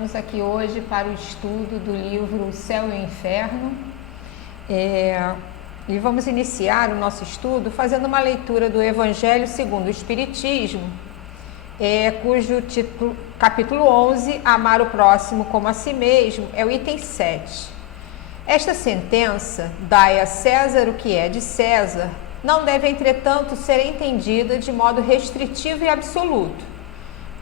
estamos aqui hoje para o estudo do livro O Céu e o Inferno. E vamos iniciar o nosso estudo fazendo uma leitura do Evangelho segundo o Espiritismo, cujo título, capítulo 11, Amar o Próximo como a Si Mesmo, é o item 7. Esta sentença, dai a César o que é de César, não deve, entretanto, ser entendida de modo restritivo e absoluto.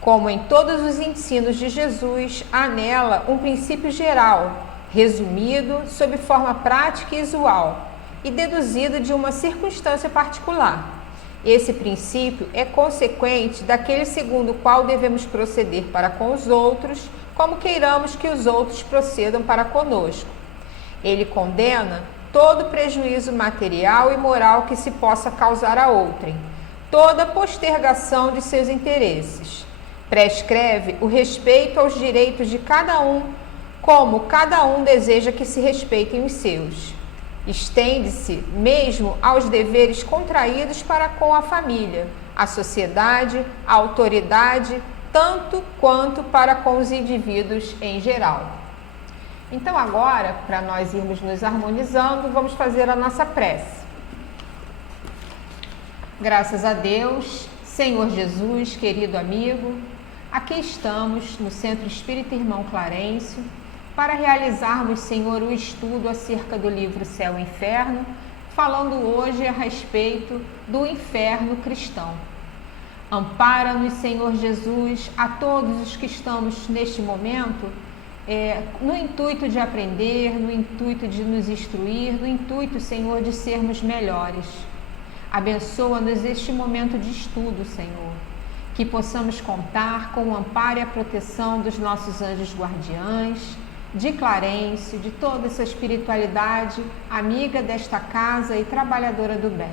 Como em todos os ensinos de Jesus, há nela um princípio geral, resumido sob forma prática e usual, e deduzido de uma circunstância particular. Esse princípio é consequente daquele segundo o qual devemos proceder para com os outros, como queiramos que os outros procedam para conosco. Ele condena todo prejuízo material e moral que se possa causar a outrem, toda postergação de seus interesses. Prescreve o respeito aos direitos de cada um, como cada um deseja que se respeitem os seus. Estende-se mesmo aos deveres contraídos para com a família, a sociedade, a autoridade, tanto quanto para com os indivíduos em geral. Então agora, para nós irmos nos harmonizando, vamos fazer a nossa prece. Graças a Deus, Senhor Jesus, querido amigo, aqui estamos no Centro Espírita Irmão Clarencio para realizarmos, Senhor, o estudo acerca do livro Céu e Inferno, falando hoje a respeito do inferno cristão. Ampara-nos, Senhor Jesus, a todos os que estamos neste momento, no intuito de aprender, no intuito de nos instruir, no intuito, Senhor, de sermos melhores. Abençoa-nos este momento de estudo, Senhor, que possamos contar com o amparo e a proteção dos nossos anjos guardiães, de Clarencio, de toda essa espiritualidade amiga desta casa e trabalhadora do bem.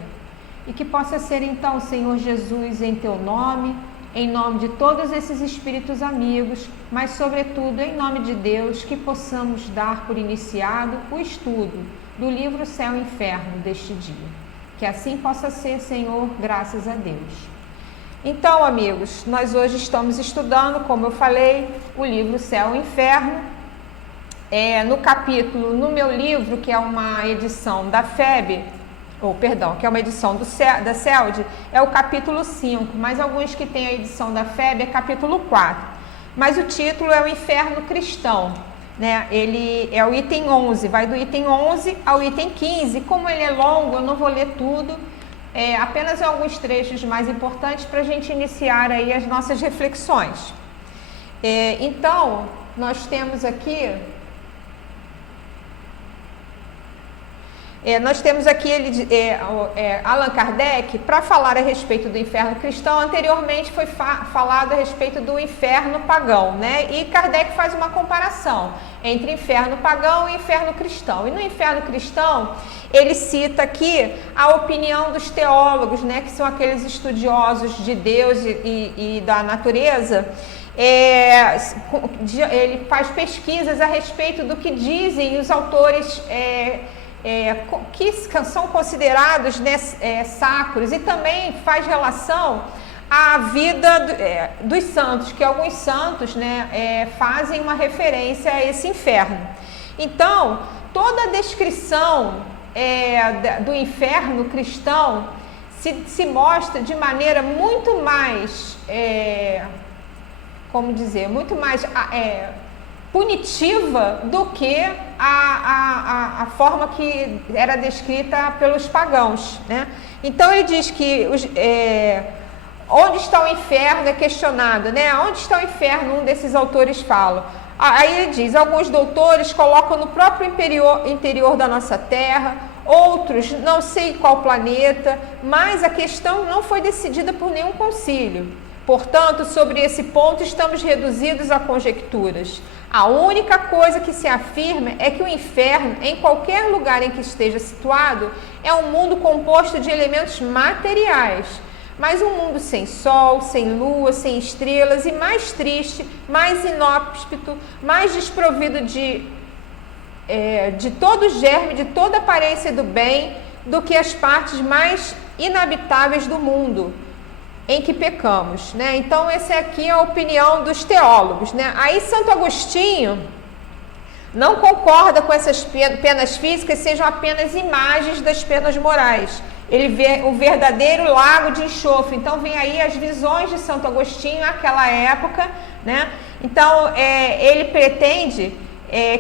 E que possa ser então, Senhor Jesus, em Teu nome, em nome de todos esses espíritos amigos, mas sobretudo em nome de Deus, que possamos dar por iniciado o estudo do livro Céu e Inferno deste dia. Que assim possa ser, Senhor, graças a Deus. Então, amigos, nós hoje estamos estudando, como eu falei, o livro Céu e Inferno. No meu livro, que é uma edição da FEB, que é uma edição da CELD, é o capítulo 5, mas alguns que têm a edição da FEB é capítulo 4. Mas o título é o Inferno Cristão, né? Ele é o item 11, vai do item 11 ao item 15. Como ele é longo, eu não vou ler tudo, apenas alguns trechos mais importantes para a gente iniciar aí as nossas reflexões. Então, nós temos aqui... Allan Kardec, para falar a respeito do inferno cristão. Anteriormente foi falado a respeito do inferno pagão, né? E Kardec faz uma comparação entre inferno pagão e inferno cristão. E no inferno cristão, ele cita aqui a opinião dos teólogos, né? Que são aqueles estudiosos de Deus e da natureza. Ele faz pesquisas a respeito do que dizem os autores que são considerados, né, sacros, e também faz relação à vida dos santos, que alguns santos, né, fazem uma referência a esse inferno. Então, toda a descrição do inferno cristão se mostra de maneira muito mais, muito mais punitiva do que a forma que era descrita pelos pagãos, né? Então ele diz que onde está o inferno é questionado, né? Onde está o inferno? Um desses autores fala. Aí ele diz, alguns doutores colocam no próprio interior da nossa Terra, outros não sei qual planeta, mas a questão não foi decidida por nenhum concílio. Portanto, sobre esse ponto estamos reduzidos a conjecturas. A única coisa que se afirma é que o inferno, em qualquer lugar em que esteja situado, é um mundo composto de elementos materiais, mas um mundo sem sol, sem lua, sem estrelas e mais triste, mais inóspito, mais desprovido de todo germe, de toda aparência do bem, do que as partes mais inabitáveis do mundo. em que pecamos, né? Então, essa aqui é a opinião dos teólogos, né? Aí, Santo Agostinho não concorda com essas penas físicas sejam apenas imagens das penas morais. Ele vê o verdadeiro lago de enxofre. Então, vem aí as visões de Santo Agostinho naquela época, né? Então, ele pretende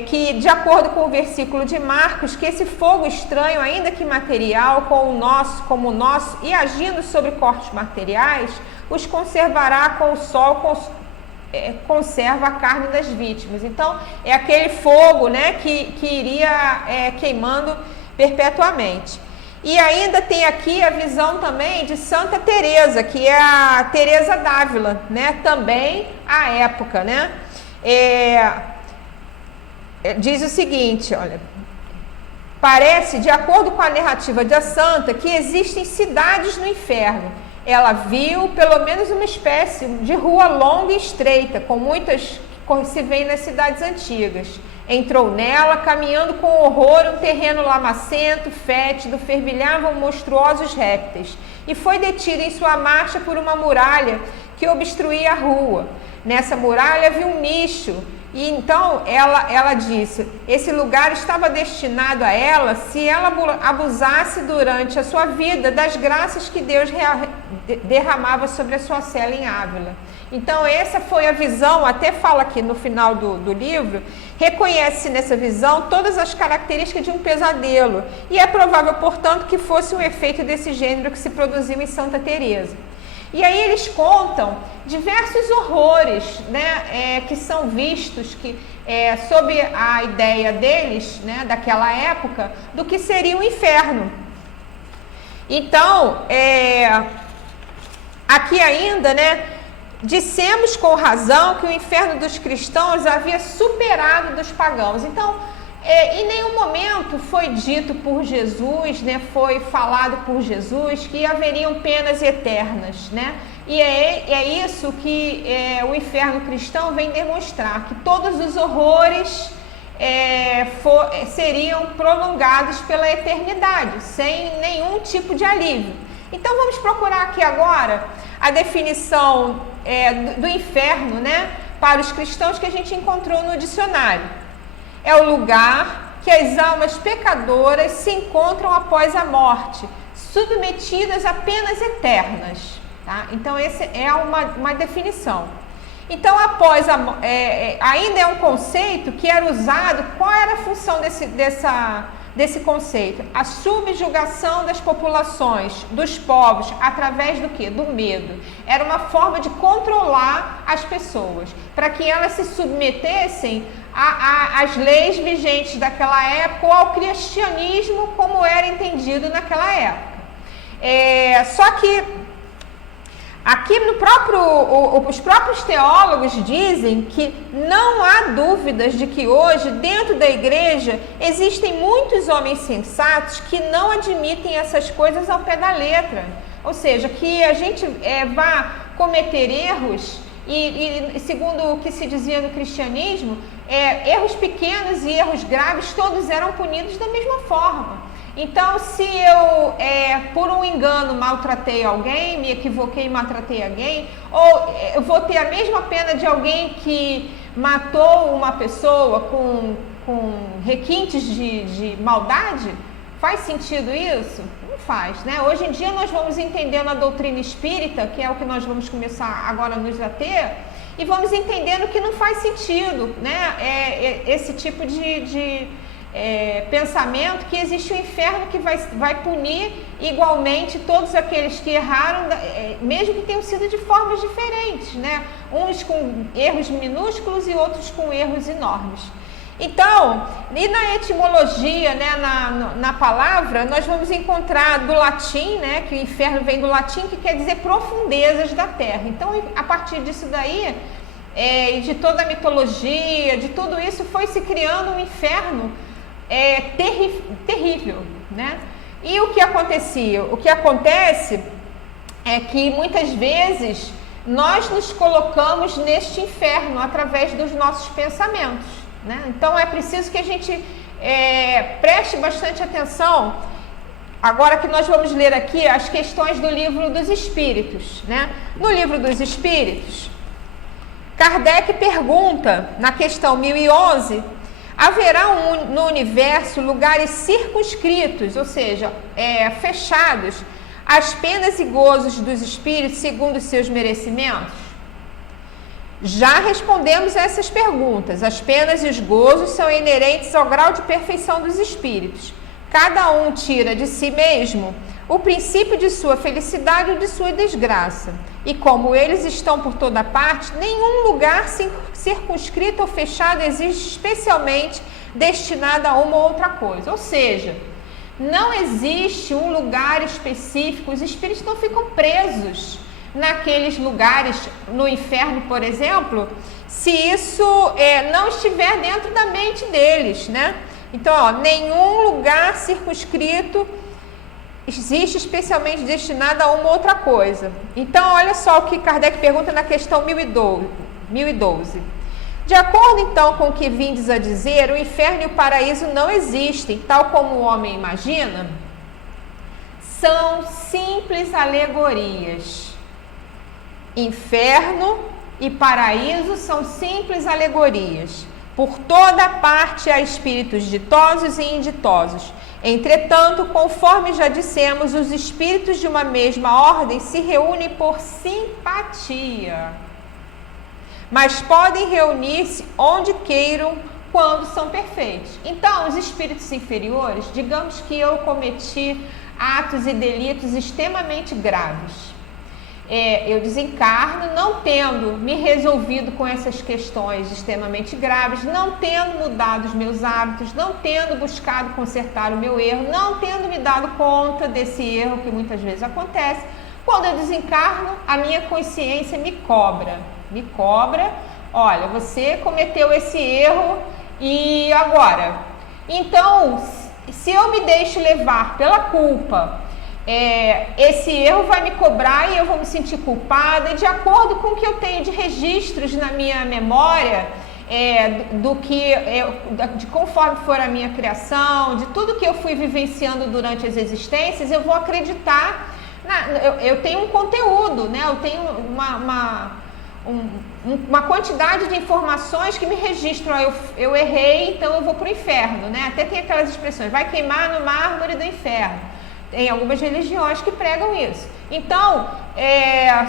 que, de acordo com o versículo de Marcos, que esse fogo estranho, ainda que material, como o nosso, e agindo sobre corpos materiais, os conservará com o sol, conserva a carne das vítimas. Então, é aquele fogo, né, que iria queimando perpetuamente. E ainda tem aqui a visão também de Santa Teresa, que é a Teresa d'Ávila, né, também à época, né? Diz o seguinte, olha, parece, de acordo com a narrativa da santa, que existem cidades no inferno. Ela viu pelo menos uma espécie de rua longa e estreita, com muitas que se vê nas cidades antigas. Entrou nela, caminhando com horror, um terreno lamacento, fétido, fervilhavam monstruosos répteis, e foi detida em sua marcha por uma muralha que obstruía a rua. Nessa muralha havia um nicho, e então ela disse, esse lugar estava destinado a ela se ela abusasse durante a sua vida das graças que Deus derramava sobre a sua cela em Ávila. Então essa foi a visão, até fala aqui no final do livro, reconhece nessa visão todas as características de um pesadelo, e é provável, portanto, que fosse um efeito desse gênero que se produziu em Santa Teresa. E aí eles contam diversos horrores, né, que são vistos sob a ideia deles, né, daquela época, do que seria o inferno. Então, aqui ainda, né, dissemos com razão que o inferno dos cristãos havia superado dos pagãos. Então, em nenhum momento foi dito por Jesus, né, foi falado por Jesus que haveriam penas eternas, né? E é isso que o inferno cristão vem demonstrar, que todos os horrores seriam prolongados pela eternidade, sem nenhum tipo de alívio. Então vamos procurar aqui agora a definição do inferno, né, para os cristãos que a gente encontrou no dicionário. É o lugar que as almas pecadoras se encontram após a morte, submetidas a penas eternas. Tá? Então, essa é uma definição. Então, ainda é um conceito que era usado. Qual era a função desse conceito? A subjugação das populações, dos povos, através do quê? Do medo. Era uma forma de controlar as pessoas, para que elas se submetessem às leis vigentes daquela época ou ao cristianismo como era entendido naquela época. Só que aqui os próprios teólogos dizem que não há dúvidas de que hoje, dentro da igreja, existem muitos homens sensatos que não admitem essas coisas ao pé da letra. Ou seja, que a gente vá cometer erros, e segundo o que se dizia no cristianismo, erros pequenos e erros graves, todos eram punidos da mesma forma. Então, se eu, por um engano, maltratei alguém, me equivoquei e maltratei alguém, ou eu vou ter a mesma pena de alguém que matou uma pessoa com requintes de maldade? Faz sentido isso? Não faz, né? Hoje em dia nós vamos entendendo a doutrina espírita, que é o que nós vamos começar agora a nos ater, e vamos entendendo que não faz sentido, né? Esse tipo de pensamento, que existe um inferno que vai punir igualmente todos aqueles que erraram, mesmo que tenham sido de formas diferentes, né? Uns com erros minúsculos e outros com erros enormes. Então, e na etimologia, né, na palavra, nós vamos encontrar do latim, né, que o inferno vem do latim, que quer dizer profundezas da terra. Então, a partir disso daí, de toda a mitologia, de tudo isso, foi se criando um inferno terrível, né? E o que acontecia? O que acontece é que muitas vezes nós nos colocamos neste inferno através dos nossos pensamentos, né? Então é preciso que a gente preste bastante atenção Agora que nós vamos ler aqui as questões do livro dos Espíritos, né? No livro dos Espíritos, Kardec pergunta, na questão 1011, haverá no universo lugares circunscritos, ou seja, fechados, às penas e gozos dos espíritos segundo os seus merecimentos? Já respondemos a essas perguntas. As penas e os gozos são inerentes ao grau de perfeição dos espíritos. Cada um tira de si mesmo o princípio de sua felicidade ou de sua desgraça. E como eles estão por toda parte, nenhum lugar circunscrito ou fechado existe especialmente destinado a uma ou outra coisa. Ou seja, não existe um lugar específico, os espíritos não ficam presos naqueles lugares, no inferno, por exemplo, se isso não estiver dentro da mente deles, né? Então, nenhum lugar circunscrito existe especialmente destinado a uma outra coisa. Então, olha só o que Kardec pergunta na questão 1012. De acordo, então, com o que vindes a dizer, o inferno e o paraíso não existem, tal como o homem imagina? São simples alegorias. Inferno e paraíso são simples alegorias. Por toda parte há espíritos ditosos e inditosos. Entretanto, conforme já dissemos, os espíritos de uma mesma ordem se reúnem por simpatia, mas podem reunir-se onde queiram quando são perfeitos. Então, os espíritos inferiores, digamos que eu cometi atos e delitos extremamente graves. Eu desencarno não tendo me resolvido com essas questões extremamente graves, não tendo mudado os meus hábitos, não tendo buscado consertar o meu erro, não tendo me dado conta desse erro que muitas vezes acontece. Quando eu desencarno, a minha consciência me cobra, olha, você cometeu esse erro e agora? Então, se eu me deixo levar pela culpa, esse erro vai me cobrar e eu vou me sentir culpada, e de acordo com o que eu tenho de registros na minha memória, de conforme for a minha criação, de tudo que eu fui vivenciando durante as existências, eu vou acreditar, eu tenho um conteúdo, né? Eu tenho uma quantidade de informações que me registram, eu errei, então eu vou para o inferno, né? Até tem aquelas expressões, vai queimar no mármore do inferno. Tem algumas religiões que pregam isso. Então,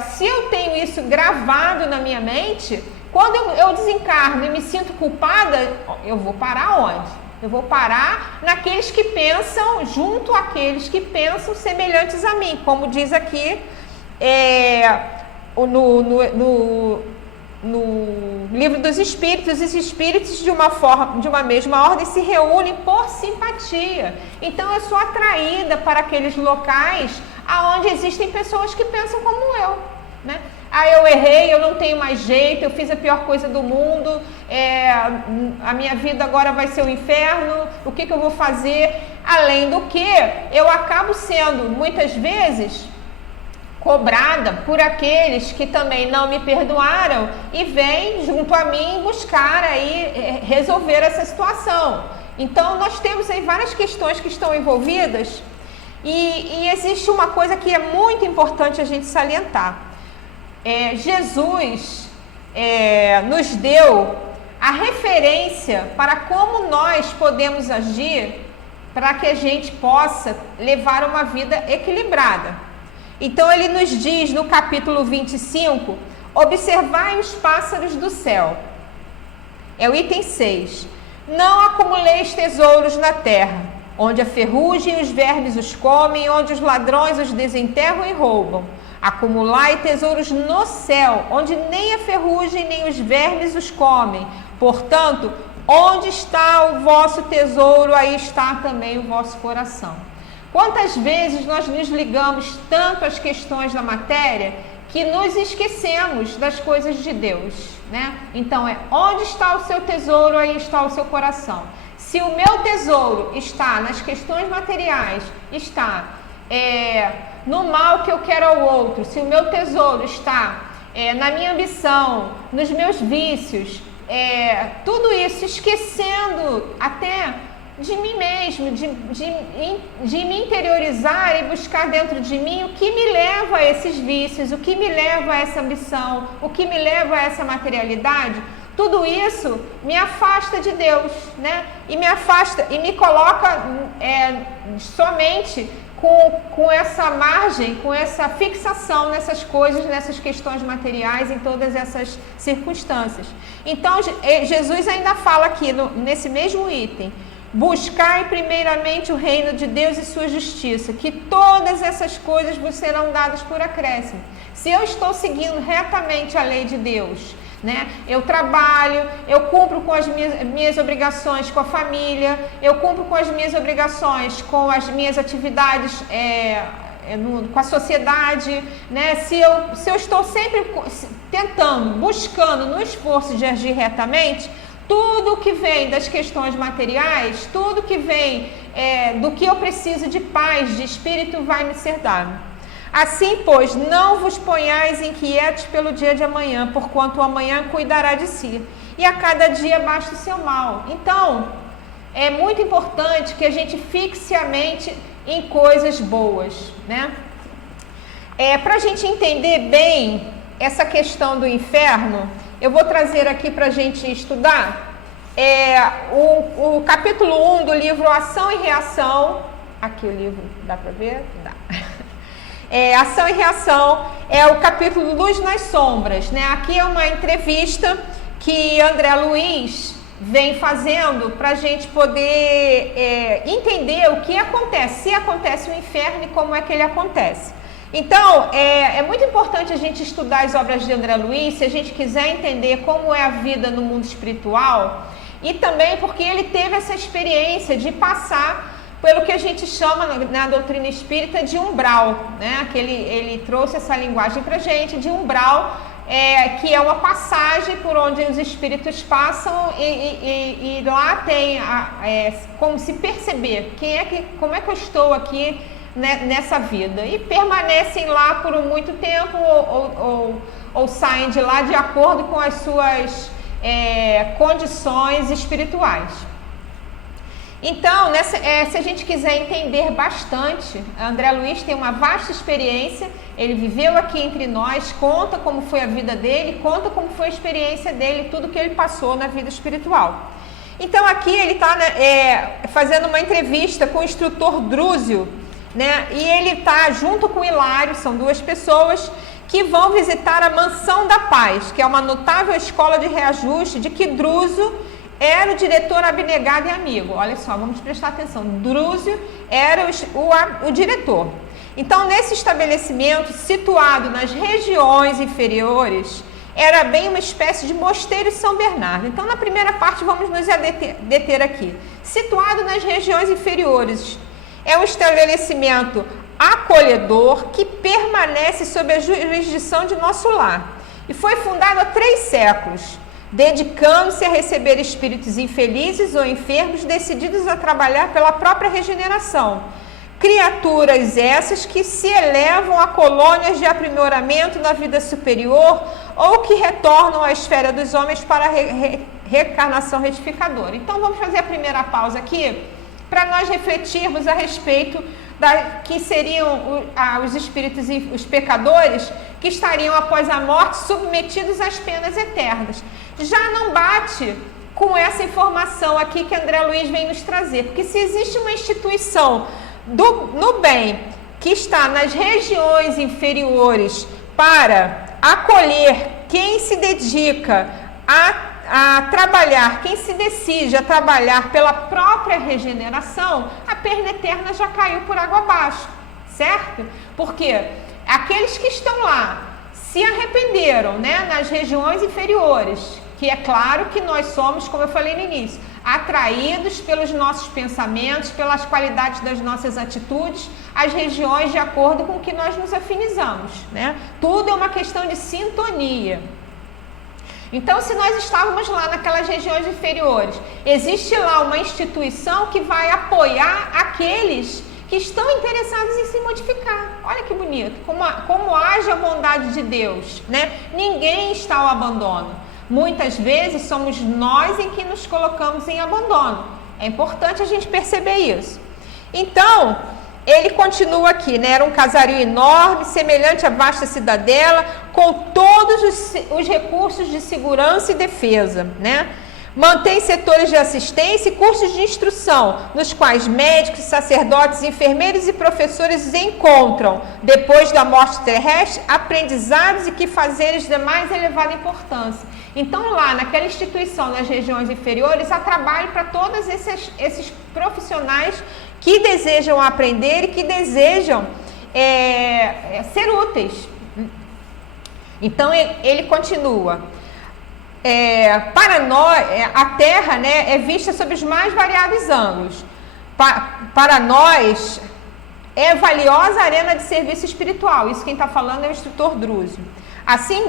se eu tenho isso gravado na minha mente, quando eu desencarno e me sinto culpada, eu vou parar onde? Eu vou parar naqueles que pensam, junto àqueles que pensam semelhantes a mim. Como diz aqui no livro dos Espíritos, os espíritos de uma mesma ordem se reúnem por simpatia. Então eu sou atraída para aqueles locais aonde existem pessoas que pensam como eu, né? Eu errei, eu não tenho mais jeito, eu fiz a pior coisa do mundo, a minha vida agora vai ser um inferno, o que eu vou fazer? Além do que, eu acabo sendo, muitas vezes, cobrada por aqueles que também não me perdoaram e vêm junto a mim buscar aí resolver essa situação. Então nós temos aí várias questões que estão envolvidas e existe uma coisa que é muito importante a gente salientar. Jesus nos deu a referência para como nós podemos agir para que a gente possa levar uma vida equilibrada. Então ele nos diz no capítulo 25, observai os pássaros do céu. É o item 6. Não acumuleis tesouros na terra, onde a ferrugem e os vermes os comem, onde os ladrões os desenterram e roubam. Acumulai tesouros no céu, onde nem a ferrugem nem os vermes os comem. Portanto, onde está o vosso tesouro, aí está também o vosso coração. Quantas vezes nós nos ligamos tanto às questões da matéria que nos esquecemos das coisas de Deus, né? Então, onde está o seu tesouro, aí está o seu coração. Se o meu tesouro está nas questões materiais, está no mal que eu quero ao outro, se o meu tesouro está na minha ambição, nos meus vícios, tudo isso, esquecendo até de mim mesmo, de me interiorizar e buscar dentro de mim o que me leva a esses vícios, o que me leva a essa ambição, o que me leva a essa materialidade. Tudo isso me afasta de Deus, né? E me afasta e me coloca somente com essa margem, com essa fixação nessas coisas, nessas questões materiais, em todas essas circunstâncias. Então, Jesus ainda fala aqui, nesse mesmo item: buscai primeiramente o reino de Deus e sua justiça, que todas essas coisas vos serão dadas por acréscimo. Se eu estou seguindo retamente a lei de Deus, né? Eu trabalho, eu cumpro com as minhas obrigações com a família, eu cumpro com as minhas obrigações com as minhas atividades com a sociedade, né? Se eu estou sempre tentando, buscando, no esforço de agir retamente, tudo que vem das questões materiais, tudo que vem do que eu preciso de paz, de espírito, vai me ser dado. Assim, pois, não vos ponhais inquietos pelo dia de amanhã, porquanto o amanhã cuidará de si, e a cada dia basta o seu mal. Então, é muito importante que a gente fixe a mente em coisas boas, né? Para a gente entender bem essa questão do inferno, eu vou trazer aqui para a gente estudar o capítulo 1 do livro Ação e Reação. Aqui o livro, dá para ver? Dá. Ação e Reação é o capítulo Luz nas Sombras, né? Aqui é uma entrevista que André Luiz vem fazendo para a gente poder entender o que acontece, se acontece o inferno e como é que ele acontece. Então, é muito importante a gente estudar as obras de André Luiz, se a gente quiser entender como é a vida no mundo espiritual, e também porque ele teve essa experiência de passar pelo que a gente chama na doutrina espírita de umbral, né? Que ele trouxe essa linguagem para a gente de umbral, que é uma passagem por onde os espíritos passam e lá tem como se perceber como é que eu estou aqui, né, nessa vida, e permanecem lá por muito tempo ou saem de lá de acordo com as suas condições espirituais. Então, se a gente quiser entender bastante, André Luiz tem uma vasta experiência, ele viveu aqui entre nós, conta como foi a vida dele, conta como foi a experiência dele, tudo que ele passou na vida espiritual. Então, aqui ele está fazendo uma entrevista com o instrutor Drúzio, né? E ele está junto com o Hilário, são duas pessoas que vão visitar a Mansão da Paz, que é uma notável escola de reajuste de que Drúzio era o diretor abnegado e amigo. Olha só, vamos prestar atenção. Drúzio era o diretor. Então, nesse estabelecimento, situado nas regiões inferiores, era bem uma espécie de mosteiro de São Bernardo. Então, na primeira parte, vamos nos deter aqui. Situado nas regiões inferiores, é um estabelecimento acolhedor que permanece sob a jurisdição de nosso lar. E foi fundado há 3 séculos. Dedicando-se a receber espíritos infelizes ou enfermos decididos a trabalhar pela própria regeneração. Criaturas essas que se elevam a colônias de aprimoramento na vida superior ou que retornam à esfera dos homens para a reencarnação retificadora. Então vamos fazer a primeira pausa aqui para nós refletirmos a respeito que seriam os espíritos e os pecadores que estariam após a morte submetidos às penas eternas. Já não bate com essa informação aqui que André Luiz vem nos trazer, porque se existe uma instituição no bem que está nas regiões inferiores para acolher quem se dedica a trabalhar, quem se decide a trabalhar pela própria regeneração, a perna eterna já caiu por água abaixo, certo? Porque aqueles que estão lá se arrependeram, né, nas regiões inferiores, que é claro que nós somos, como eu falei no início, atraídos pelos nossos pensamentos, pelas qualidades das nossas atitudes, as regiões de acordo com o que nós nos afinizamos, né? Tudo é uma questão de sintonia. Então, se nós estávamos lá naquelas regiões inferiores, existe lá uma instituição que vai apoiar aqueles que estão interessados em se modificar. Olha que bonito, como age a bondade de Deus, né? Ninguém está ao abandono. Muitas vezes somos nós em que nos colocamos em abandono. É importante a gente perceber isso. Então, ele continua aqui, né? Era um casario enorme, semelhante à vasta cidadela, com todos os recursos de segurança e defesa, né? Mantém setores de assistência e cursos de instrução, nos quais médicos, sacerdotes, enfermeiros e professores encontram, depois da morte terrestre, aprendizados e que fazeres de mais elevada importância. Então, lá naquela instituição, nas regiões inferiores, há trabalho para todos esses profissionais que desejam aprender e que desejam ser úteis. Então, ele continua. Para nós, a Terra, né, é vista sob os mais variados ângulos. Para nós, é valiosa arena de serviço espiritual. Isso quem está falando é o instrutor Drúzio. Assim,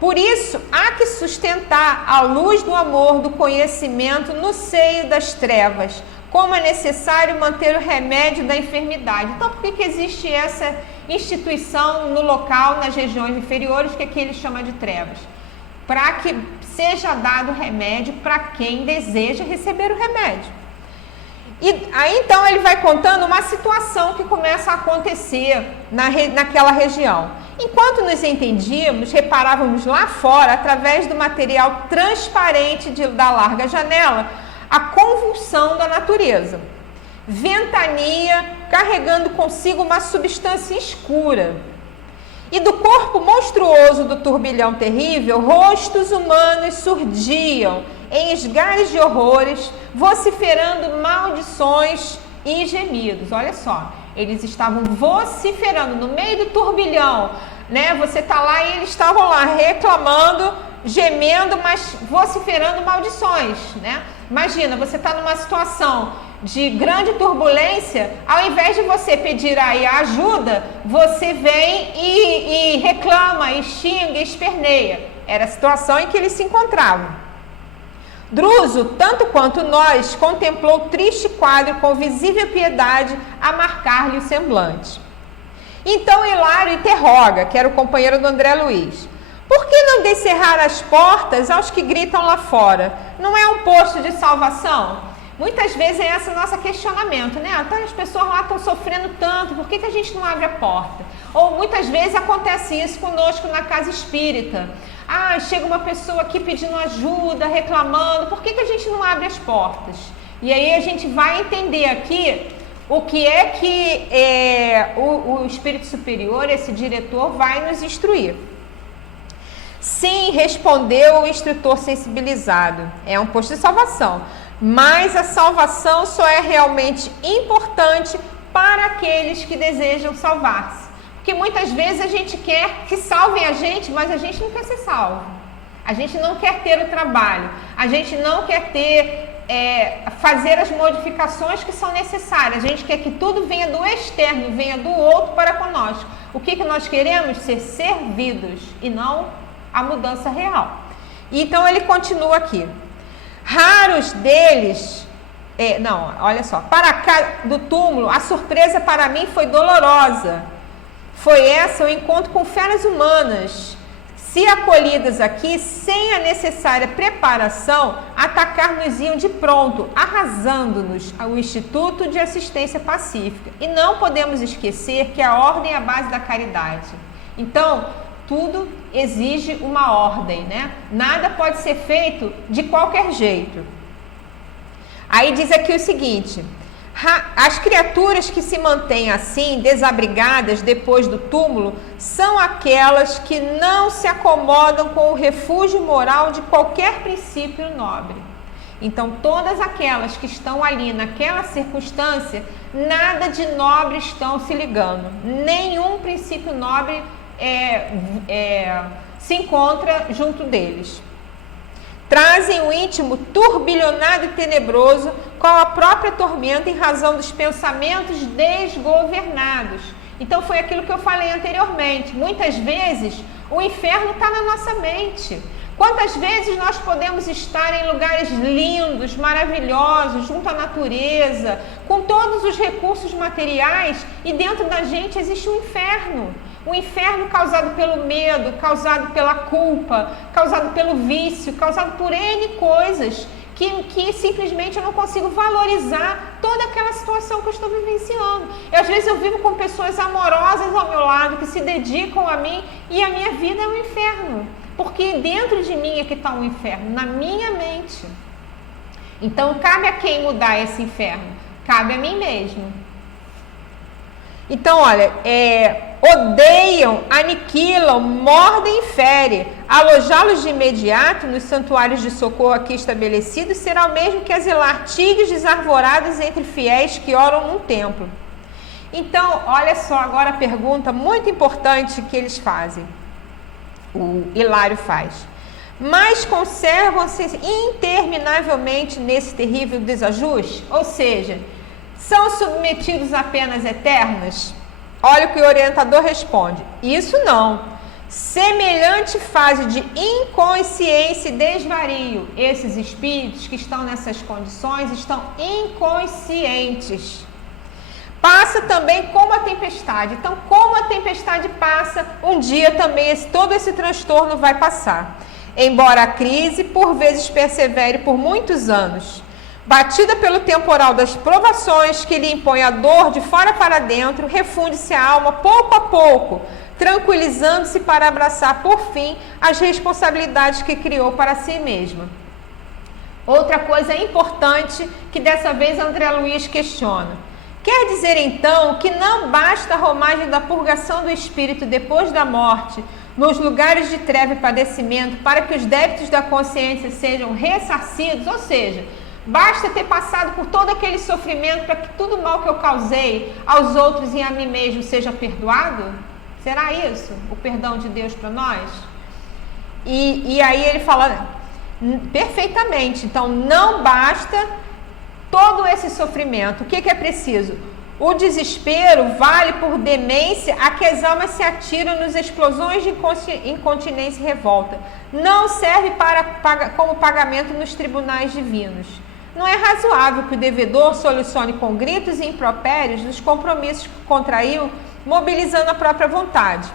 por isso, há que sustentar a luz do amor, do conhecimento no seio das trevas, como é necessário manter o remédio da enfermidade. Então, por que existe essa instituição no local, nas regiões inferiores, que aqui ele chama de trevas? Para que seja dado remédio para quem deseja receber o remédio. E aí, então, ele vai contando uma situação que começa a acontecer naquela região. Enquanto nos entendíamos, reparávamos lá fora, através do material transparente da larga janela, a convulsão da natureza. Ventania carregando consigo uma substância escura. E do corpo monstruoso do turbilhão terrível, rostos humanos surgiam em esgares de horrores, vociferando maldições e gemidos. Olha só, eles estavam vociferando no meio do turbilhão, né? Você está lá e eles estavam lá reclamando, gemendo, mas vociferando maldições, né? Imagina, você está numa situação de grande turbulência, ao invés de você pedir aí ajuda, você vem e reclama, e xinga, e esperneia. Era a situação em que eles se encontravam. Druso, tanto quanto nós, contemplou o triste quadro com visível piedade a marcar-lhe o semblante. Então Hilário interroga, que era o companheiro do André Luiz: por que não descerrar as portas aos que gritam lá fora? Não é um posto de salvação? Muitas vezes é esse o nosso questionamento, né? Então as pessoas lá estão sofrendo tanto, por que a gente não abre a porta? Ou muitas vezes acontece isso conosco na casa espírita. Chega uma pessoa aqui pedindo ajuda, reclamando, por que a gente não abre as portas? E aí a gente vai entender aqui o que é que o Espírito Superior, esse diretor, vai nos instruir. Sim, respondeu o instrutor sensibilizado, é um posto de salvação. Mas a salvação só é realmente importante para aqueles que desejam salvar-se. Porque muitas vezes a gente quer que salvem a gente, mas a gente não quer ser salvo. A gente não quer ter o trabalho. A gente não quer fazer as modificações que são necessárias. A gente quer que tudo venha do externo, venha do outro para conosco. O que nós queremos? Ser servidos e não a mudança real. Então ele continua aqui. Raros deles, olha só, para cá do túmulo, a surpresa para mim foi dolorosa. Foi essa o encontro com feras humanas. Se acolhidas aqui, sem a necessária preparação, atacar-nos-iam de pronto, arrasando-nos ao Instituto de Assistência Pacífica. E não podemos esquecer que a ordem é a base da caridade. Então, tudo exige uma ordem, né? Nada pode ser feito de qualquer jeito. Aí diz aqui o seguinte: as criaturas que se mantêm assim, desabrigadas depois do túmulo, são aquelas que não se acomodam com o refúgio moral de qualquer princípio nobre. Então, todas aquelas que estão ali naquela circunstância, nada de nobre estão se ligando. Nenhum princípio nobre se encontra junto deles. Trazem o íntimo turbilhonado e tenebroso com a própria tormenta em razão dos pensamentos desgovernados. Então foi aquilo que eu falei anteriormente. Muitas vezes o inferno está na nossa mente. Quantas vezes nós podemos estar em lugares lindos, maravilhosos, junto à natureza, com todos os recursos materiais, e dentro da gente existe um inferno. O inferno causado pelo medo, causado pela culpa, causado pelo vício, causado por N coisas que simplesmente eu não consigo valorizar toda aquela situação que eu estou vivenciando. Às vezes eu vivo com pessoas amorosas ao meu lado, que se dedicam a mim, e a minha vida é um inferno. Porque dentro de mim é que está um inferno, na minha mente. Então, cabe a quem mudar esse inferno? Cabe a mim mesmo. Então, olha, odeiam, aniquilam, mordem e ferem. Alojá-los de imediato nos santuários de socorro aqui estabelecidos será o mesmo que asilar tigres desarvorados entre fiéis que oram num templo. Então, olha só agora a pergunta muito importante que eles fazem. O Hilário faz. Mas conservam-se interminavelmente nesse terrível desajuste? Ou seja, são submetidos a penas eternas? Olha o que o orientador responde. Isso não. Semelhante fase de inconsciência e desvario. Esses espíritos que estão nessas condições estão inconscientes. Passa também como a tempestade. Então, como a tempestade passa, um dia também todo esse transtorno vai passar. Embora a crise, por vezes, persevere por muitos anos. Batida pelo temporal das provações que lhe impõe a dor de fora para dentro, refunde-se a alma pouco a pouco, tranquilizando-se para abraçar, por fim, as responsabilidades que criou para si mesma. Outra coisa importante que dessa vez André Luiz questiona. Quer dizer, então, que não basta a romagem da purgação do espírito depois da morte, nos lugares de treva e padecimento, para que os débitos da consciência sejam ressarcidos? Ou seja, basta ter passado por todo aquele sofrimento para que tudo mal que eu causei aos outros e a mim mesmo seja perdoado? Será isso o perdão de Deus para nós? E aí ele fala perfeitamente. Então, não basta todo esse sofrimento. O que é preciso? O desespero vale por demência a que as almas se atiram nas explosões de incontinência e revolta. Não serve como pagamento nos tribunais divinos. Não é razoável que o devedor solucione com gritos e impropérios os compromissos que contraiu, mobilizando a própria vontade.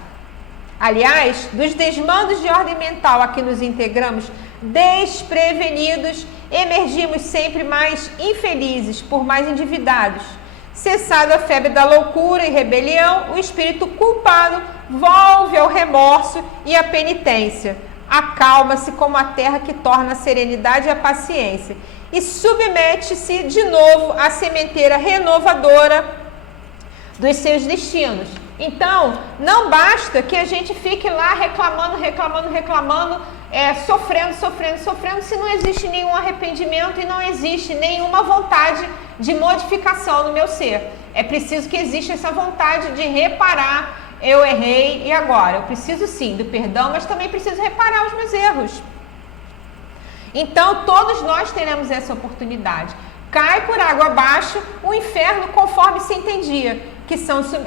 Aliás, dos desmandos de ordem mental a que nos integramos, desprevenidos, emergimos sempre mais infelizes, por mais endividados. Cessada a febre da loucura e rebelião, o espírito culpado volve ao remorso e à penitência. Acalma-se como a terra que torna a serenidade e a paciência e submete-se de novo à sementeira renovadora dos seus destinos. Então, não basta que a gente fique lá reclamando, sofrendo, se não existe nenhum arrependimento e não existe nenhuma vontade de modificação no meu ser. É preciso que exista essa vontade de reparar. Eu errei e agora? Eu preciso sim do perdão, mas também preciso reparar os meus erros. Então, todos nós teremos essa oportunidade. Cai por água abaixo o inferno conforme se entendia, que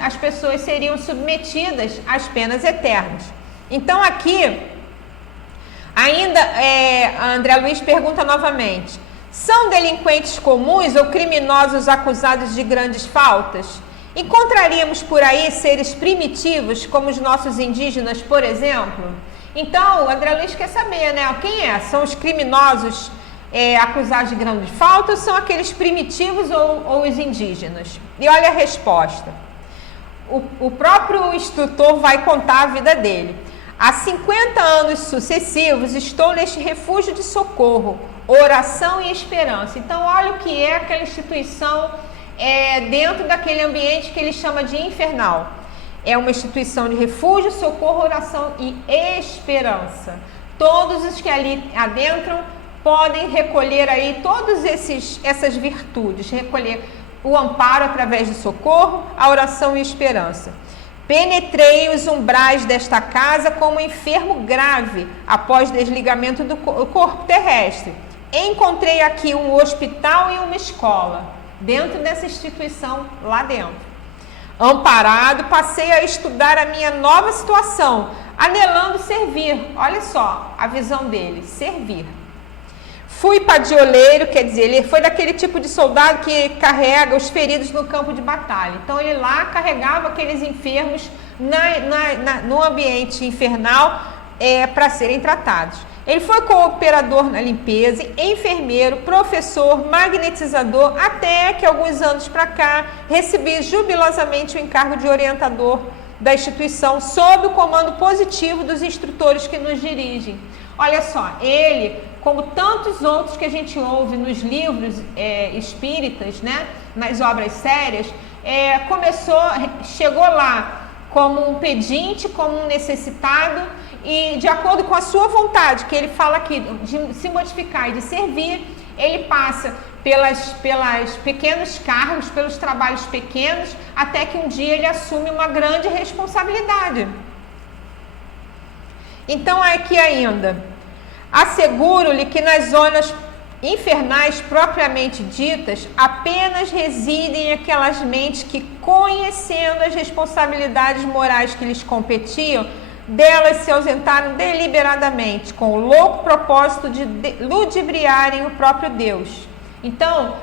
as pessoas seriam submetidas às penas eternas. Então, aqui, ainda André Luiz pergunta novamente: são delinquentes comuns ou criminosos acusados de grandes faltas? Encontraríamos por aí seres primitivos, como os nossos indígenas, por exemplo? Então, André Luiz quer saber, né? Quem é? São os criminosos acusados de grandes faltas ou são aqueles primitivos ou os indígenas? E olha a resposta. O próprio instrutor vai contar a vida dele. Há 50 anos sucessivos estou neste refúgio de socorro, oração e esperança. Então, olha o que é aquela instituição dentro daquele ambiente que ele chama de infernal. É uma instituição de refúgio, socorro, oração e esperança. Todos os que ali adentram podem recolher aí todas essas virtudes, recolher o amparo através do socorro, a oração e a esperança. Penetrei os umbrais desta casa como enfermo grave após desligamento do corpo terrestre. Encontrei aqui um hospital e uma escola, dentro dessa instituição lá dentro. Amparado, passei a estudar a minha nova situação, anelando servir. Olha só a visão dele, servir. Fui padioleiro, quer dizer, ele foi daquele tipo de soldado que carrega os feridos no campo de batalha. Então ele lá carregava aqueles enfermos no ambiente infernal para serem tratados. Ele foi cooperador na limpeza, enfermeiro, professor, magnetizador, até que alguns anos para cá recebi jubilosamente o encargo de orientador da instituição sob o comando positivo dos instrutores que nos dirigem. Olha só, ele, como tantos outros que a gente ouve nos livros espíritas, né, nas obras sérias, chegou lá como um pedinte, como um necessitado, e de acordo com a sua vontade, que ele fala aqui, de se modificar e de servir, ele passa pelos pequenos cargos, pelos trabalhos pequenos, até que um dia ele assume uma grande responsabilidade. Então, aqui ainda, asseguro-lhe que nas zonas infernais propriamente ditas, apenas residem aquelas mentes que, conhecendo as responsabilidades morais que lhes competiam, delas se ausentaram deliberadamente, com o louco propósito de ludibriarem o próprio Deus. Então,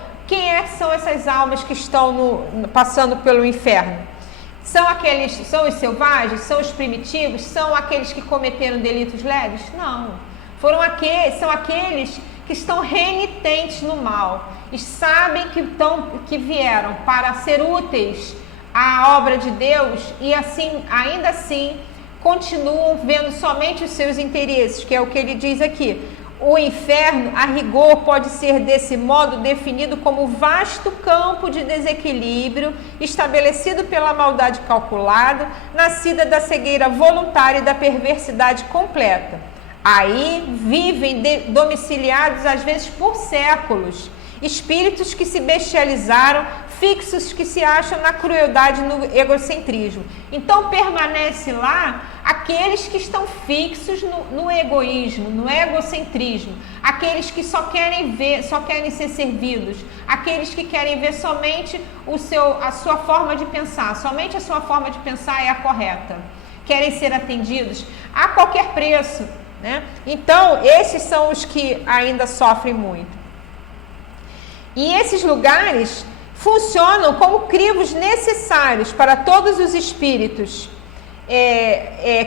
são essas almas que estão passando pelo inferno? São os selvagens? São os primitivos? São aqueles que cometeram delitos leves? Não. São aqueles que estão renitentes no mal e sabem que vieram para ser úteis à obra de Deus e assim, ainda assim, continuam vendo somente os seus interesses, que é o que ele diz aqui. O inferno, a rigor, pode ser desse modo definido como vasto campo de desequilíbrio estabelecido pela maldade calculada, nascida da cegueira voluntária e da perversidade completa. Aí vivem domiciliados às vezes por séculos, espíritos que se bestializaram, fixos que se acham na crueldade e no egocentrismo. Então permanece lá aqueles que estão fixos no egoísmo, no egocentrismo, aqueles que só querem ser servidos, aqueles que querem ver somente a sua forma de pensar, somente a sua forma de pensar é a correta, querem ser atendidos a qualquer preço, né? Então esses são os que ainda sofrem muito. E esses lugares funcionam como crivos necessários para todos os espíritos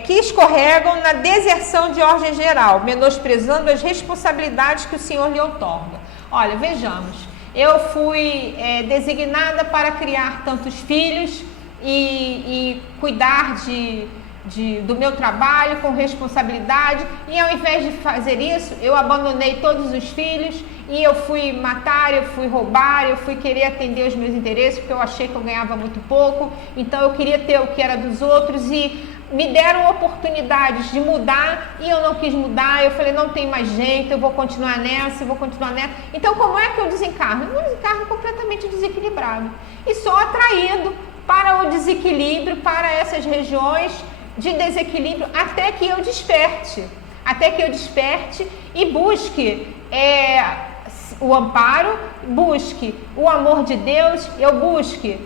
que escorregam na deserção de ordem geral, menosprezando as responsabilidades que o Senhor lhe outorga. Olha, vejamos, eu fui designada para criar tantos filhos e cuidar do meu trabalho com responsabilidade, e ao invés de fazer isso, eu abandonei todos os filhos e eu fui matar, eu fui roubar, eu fui querer atender os meus interesses, porque eu achei que eu ganhava muito pouco, então eu queria ter o que era dos outros, e me deram oportunidades de mudar e eu não quis mudar. Eu falei, não tem mais jeito, eu vou continuar nessa, Então como é que eu desencarno? Eu desencarno completamente desequilibrado e sou atraído para o desequilíbrio, para essas regiões de desequilíbrio, até que eu desperte e busque o amparo, busque o amor de Deus, eu busque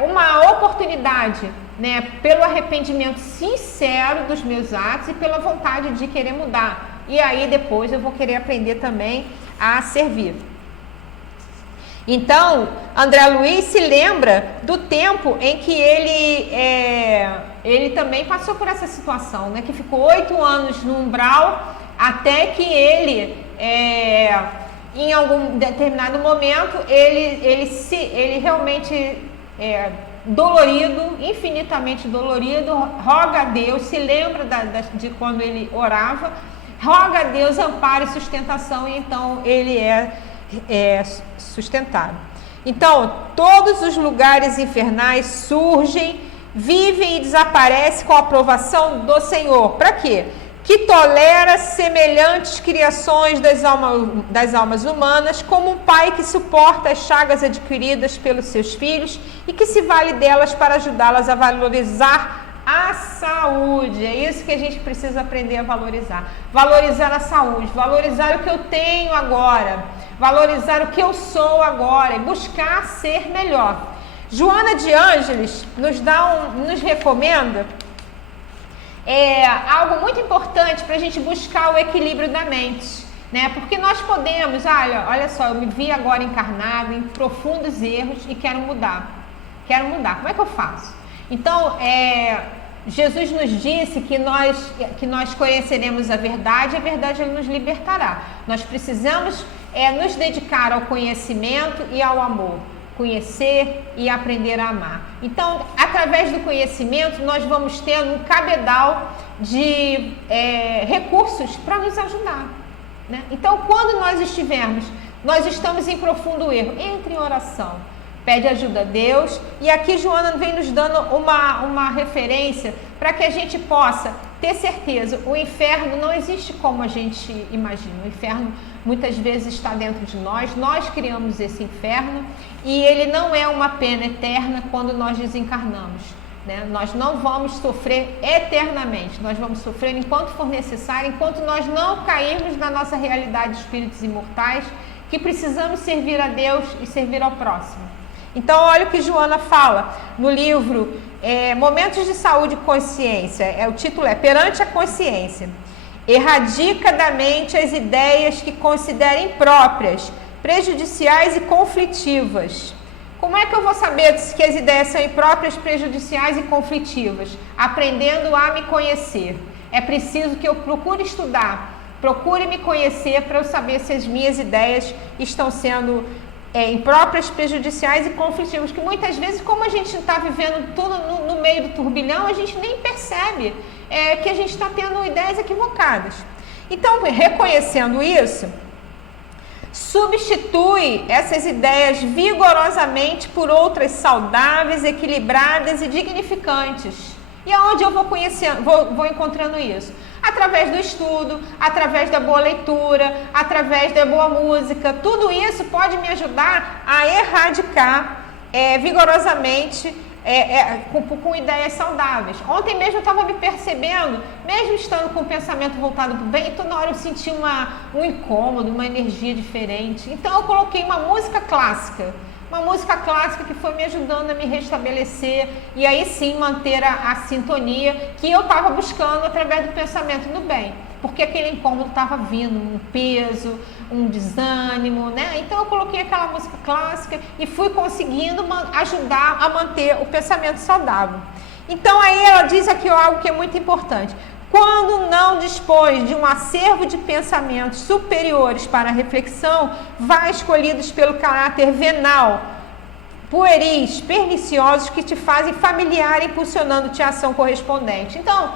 uma oportunidade, né, pelo arrependimento sincero dos meus atos e pela vontade de querer mudar. E aí depois eu vou querer aprender também a servir. Então, André Luiz se lembra do tempo em que ele também passou por essa situação, né? Que ficou 8 anos no umbral, até que ele, em algum determinado momento, ele realmente, dolorido, infinitamente dolorido, roga a Deus, se lembra de quando ele orava, roga a Deus amparo e sustentação, e então ele é sustentado. Então, todos os lugares infernais surgem, vivem e desaparecem com a aprovação do Senhor. Para quê? Que tolera semelhantes criações das almas humanas, como um pai que suporta as chagas adquiridas pelos seus filhos e que se vale delas para ajudá-las a valorizar a saúde. É isso que a gente precisa aprender a valorizar. Valorizar a saúde, valorizar o que eu tenho agora, valorizar o que eu sou agora e buscar ser melhor. Joana de Ângeles nos recomenda algo muito importante para a gente buscar o equilíbrio da mente, né? Porque nós podemos, olha só, eu me vi agora encarnado em profundos erros e quero mudar. Como é que eu faço? Então, Jesus nos disse que nós conheceremos a verdade ele nos libertará. Nós precisamos nos dedicar ao conhecimento e ao amor. Conhecer e aprender a amar. Então, através do conhecimento, nós vamos tendo um cabedal de recursos para nos ajudar, né? Então, quando nós estamos em profundo erro, entre em oração, pede ajuda a Deus. E aqui Joana vem nos dando uma referência para que a gente possa ter certeza. O inferno não existe como a gente imagina. O inferno muitas vezes está dentro de nós criamos esse inferno, e ele não é uma pena eterna quando nós desencarnamos, né? Nós não vamos sofrer eternamente, nós vamos sofrer enquanto for necessário, enquanto nós não cairmos na nossa realidade de espíritos imortais, que precisamos servir a Deus e servir ao próximo. Então, olha o que Joana fala no livro Momentos de Saúde e Consciência. O título é Perante a Consciência. Erradica da mente as ideias que considerem próprias, prejudiciais e conflitivas. Como é que eu vou saber que as ideias são impróprias, prejudiciais e conflitivas? Aprendendo a me conhecer. É preciso que eu procure estudar, procure me conhecer para eu saber se as minhas ideias estão sendo impróprias, prejudiciais e conflitivas, que muitas vezes, como a gente está vivendo tudo no meio do turbilhão, a gente nem percebe que a gente está tendo ideias equivocadas. Então, reconhecendo isso, substitui essas ideias vigorosamente por outras saudáveis, equilibradas e dignificantes. E aonde eu vou encontrando isso? Através do estudo, através da boa leitura, através da boa música. Tudo isso pode me ajudar a erradicar vigorosamente com ideias saudáveis. Ontem mesmo eu estava me percebendo, mesmo estando com o pensamento voltado para o bem, toda hora eu senti um incômodo, uma energia diferente. Então eu coloquei uma música clássica que foi me ajudando a me restabelecer e aí sim manter a sintonia que eu estava buscando através do pensamento no bem, porque aquele incômodo estava vindo, um peso, um desânimo, né? Então eu coloquei aquela música clássica e fui conseguindo ajudar a manter o pensamento saudável. Então aí ela diz aqui algo que é muito importante. Quando não dispõe de um acervo de pensamentos superiores para a reflexão, vá escolhidos pelo caráter venal, pueris, perniciosos, que te fazem familiar, impulsionando-te a ação correspondente. Então,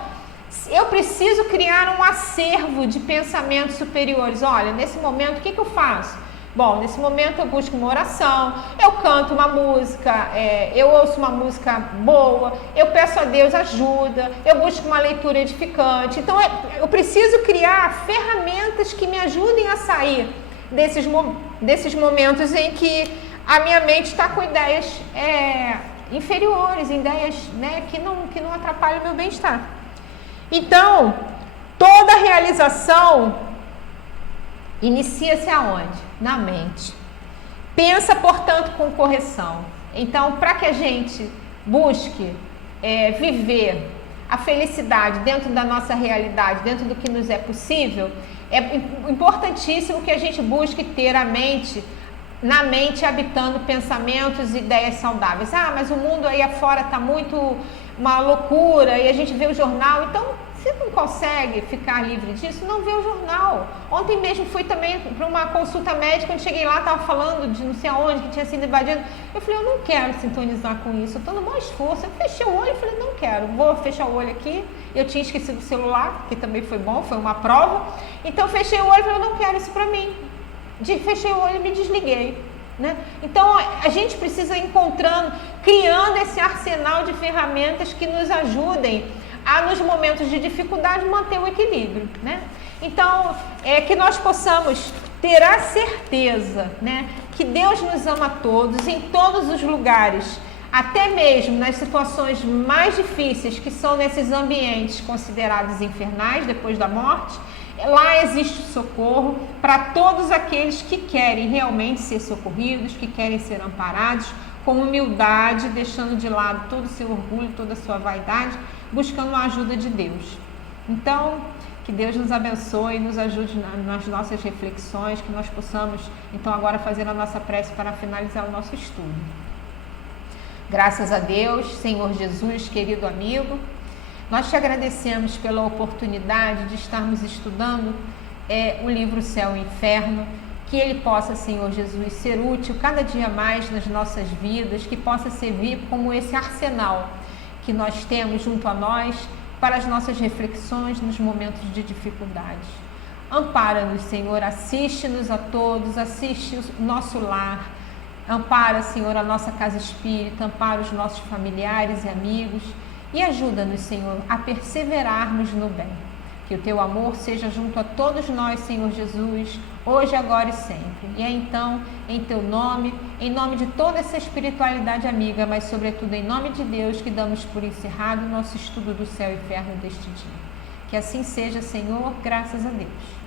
eu preciso criar um acervo de pensamentos superiores. Olha, nesse momento, o que eu faço? Bom, nesse momento eu busco uma oração, eu canto uma música, eu ouço uma música boa, eu peço a Deus ajuda, eu busco uma leitura edificante. Então, eu preciso criar ferramentas que me ajudem a sair desses momentos em que a minha mente está com ideias inferiores, ideias, né, que não atrapalham o meu bem-estar. Então, toda realização inicia-se aonde? Na mente. Pensa, portanto, com correção. Então, para que a gente busque viver a felicidade dentro da nossa realidade, dentro do que nos é possível, é importantíssimo que a gente busque ter na mente habitando pensamentos e ideias saudáveis. Ah, mas o mundo aí afora está muito uma loucura e a gente vê o jornal, então você não consegue ficar livre disso, não vê o jornal. Ontem mesmo fui também para uma consulta médica, quando cheguei lá, estava falando de não sei aonde, que tinha sido invadido. Eu falei, eu não quero sintonizar com isso, eu estou no maior esforço. Eu fechei o olho e falei, não quero, vou fechar o olho aqui. Eu tinha esquecido o celular, que também foi bom, foi uma prova. Então fechei o olho e falei, eu não quero isso para mim. Fechei o olho e me desliguei. Né? Então a gente precisa ir criando esse arsenal de ferramentas que nos ajudem a, nos momentos de dificuldade, manter o equilíbrio, né? Então, que nós possamos ter a certeza, né, que Deus nos ama a todos, em todos os lugares, até mesmo nas situações mais difíceis, que são nesses ambientes considerados infernais, depois da morte. Lá existe socorro para todos aqueles que querem realmente ser socorridos, que querem ser amparados, com humildade, deixando de lado todo o seu orgulho, toda a sua vaidade, buscando a ajuda de Deus. Então, que Deus nos abençoe e nos ajude nas nossas reflexões, que nós possamos, então, agora fazer a nossa prece para finalizar o nosso estudo. Graças a Deus, Senhor Jesus, querido amigo, Nós te agradecemos pela oportunidade de estarmos estudando o livro Céu e Inferno, que ele possa, Senhor Jesus, ser útil cada dia mais nas nossas vidas, que possa servir como esse arsenal que nós temos junto a nós para as nossas reflexões nos momentos de dificuldade. Ampara-nos, Senhor, assiste-nos a todos, assiste o nosso lar, ampara, Senhor, a nossa casa espírita, ampara os nossos familiares e amigos e ajuda-nos, Senhor, a perseverarmos no bem. Que o teu amor seja junto a todos nós, Senhor Jesus, hoje, agora e sempre. E é então, em teu nome, em nome de toda essa espiritualidade amiga, mas sobretudo em nome de Deus, que damos por encerrado o nosso estudo do céu e inferno deste dia. Que assim seja, Senhor, graças a Deus.